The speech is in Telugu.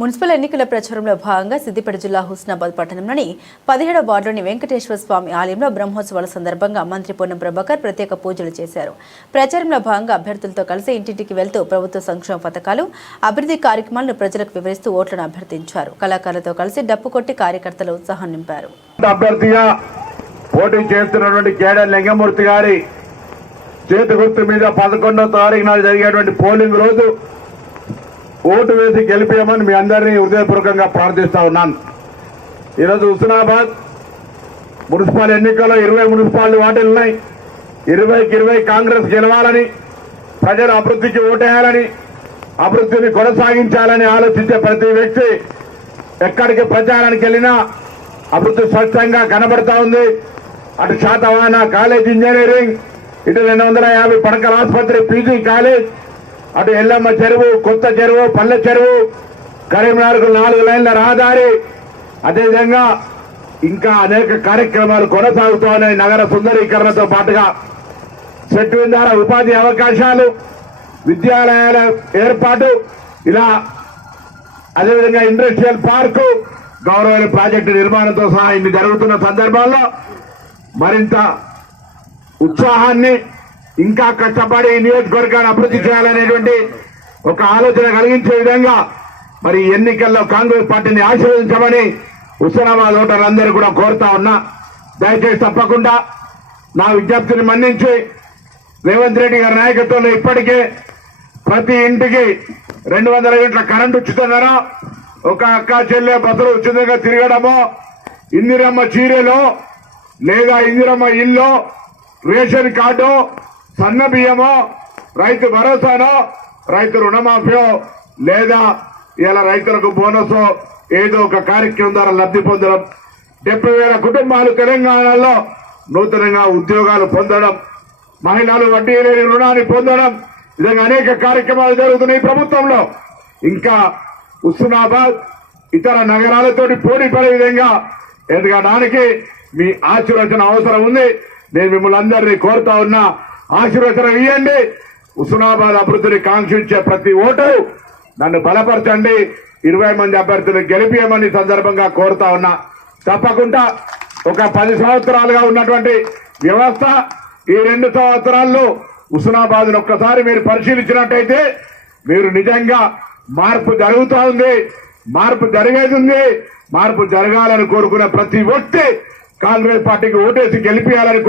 మున్సిపల్ ఎన్నికల ప్రచారంలో భాగంగా సిద్దిపేట జిల్లా హుస్నాబాద్ పట్టణంలోని 17వ వార్డులోని వెంకటేశ్వర స్వామి ఆలయంలో బ్రహ్మోత్సవాల సందర్భంగా మంత్రి పొన్నం ప్రభాకర్ ప్రత్యేక పూజలు చేశారు. ప్రచారంలో భాగంగా అభ్యర్థులతో కలిసి ఇంటింటికి వెళ్తూ ప్రభుత్వ సంక్షేమ పథకాలు, అభివృద్ధి కార్యక్రమాలను ప్రజలకు వివరిస్తూ ఓట్లను అభ్యర్థించారు. కళాకారులతో కలిసి డప్పు కొట్టి కార్యకర్తలు ఉత్సాహం నింపారు. అభ్యర్థిగా పోటీ చేస్తున్నటువంటి కేడర్ లింగమూర్తి గారి చేతి గుర్తు మీద 11వ తారీఖు నాడు జరిగేటువంటి పోలింగ్ రోజు ఓటు వేసి గెలిపేయమని మీ అందరినీ హృదయపూర్వకంగా ప్రార్థిస్తా ఉన్నాను. ఈరోజు హుస్నాబాద్ మున్సిపల్ ఎన్నికల్లో 20 మున్సిపాలిటీ వార్డులు ఉన్నాయి. 20కి 20 కాంగ్రెస్ గెలవాలని, ప్రజలు అభివృద్ధికి ఓటేయాలని, అభివృద్ధిని కొనసాగించాలని ఆలోచించే ప్రతి వ్యక్తి ఎక్కడికి ప్రచారానికి వెళ్ళినా అభివృద్ధి స్పష్టంగా కనబడతా ఉంది. అటు శాతవాహన కాలేజ్ ఇంజనీరింగ్, ఇటు 250 పడకల ఆసుపత్రి పీజీ కాలేజ్, అటు ఎల్లమ్మ చెరువు, కొత్త చెరువు, పల్లె చెరువు, కరీంనగర్కు 4 లైన్ల రహదారి, అదేవిధంగా ఇంకా అనేక కార్యక్రమాలు కొనసాగుతూ ఉన్నాయి. నగర సుందరీకరణతో పాటుగా సెట్ ద్వారా ఉపాధి అవకాశాలు, విద్యాలయాల ఏర్పాటు, ఇలా అదేవిధంగా ఇండస్ట్రియల్ పార్కు, గౌరవ ప్రాజెక్టు నిర్మాణంతో సహా ఇన్ని జరుగుతున్న సందర్భాల్లో మరింత ఉత్సాహాన్ని, ఇంకా కష్టపడి ఈ నియోజకవర్గాన్ని అభివృద్ధి చేయాలనేటువంటి ఒక ఆలోచన కలిగించే విధంగా మరి ఎన్నికల్లో కాంగ్రెస్ పార్టీని ఆశీర్వదించమని హుస్నాబాద్ ఓటర్లందరూ కూడా కోరుతా ఉన్నా. దయచేసి తప్పకుండా నా విజ్ఞప్తిని మన్నించి రేవంత్ రెడ్డి గారి నాయకత్వంలో ఇప్పటికే ప్రతి ఇంటికి 200 యూనిట్ల కరెంటు ఉచితంగా, ఒక అక్క చెల్లె బస్సులు ఉచితంగా తిరగడమో, ఇందిరమ్మ చీరెలో లేదా ఇందిరమ్మ ఇల్లు, రేషన్ కార్డు, సన్న బియ్యమో, రైతు భరోసానో, రైతు రుణమాఫీయో, లేదా ఇలా రైతులకు బోనసో ఏదో ఒక కార్యక్రమం ద్వారా లబ్ధి పొందడం, 70,000 కుటుంబాలు తెలంగాణలో నూతనంగా ఉద్యోగాలు పొందడం, మహిళలు వడ్డీ లేని రుణాన్ని పొందడం, విధంగా అనేక కార్యక్రమాలు జరుగుతున్నాయి ప్రభుత్వంలో. ఇంకా హుస్నాబాద్ ఇతర నగరాలతోటి పోటీ పడే విధంగా ఎదగడానికి మీ ఆశీర్వచన అవసరం ఉంది. నేను మిమ్మల్ని అందరినీ కోరుతా ఉన్నా, ఆశీర్వచనం ఇవ్వండి. హుస్నాబాద్ అభివృద్ధిని కాంక్షించే ప్రతి ఓటు నన్ను బలపరచండి. 20 మంది అభ్యర్థులు గెలిపియమని సందర్భంగా కోరుతా ఉన్నా. తప్పకుండా ఒక 10 సంవత్సరాలుగా ఉన్నటువంటి వ్యవస్థ ఈ 2 సంవత్సరాల్లో హుస్నాబాద్ ఒక్కసారి మీరు పరిశీలించినట్టయితే మీరు నిజంగా మార్పు జరుగుతూ ఉంది, మార్పు జరిగేది ఉంది. మార్పు జరగాలని కోరుకునే ప్రతి వ్యక్తి కాంగ్రెస్ పార్టీకి ఓటేసి గెలిపియాలని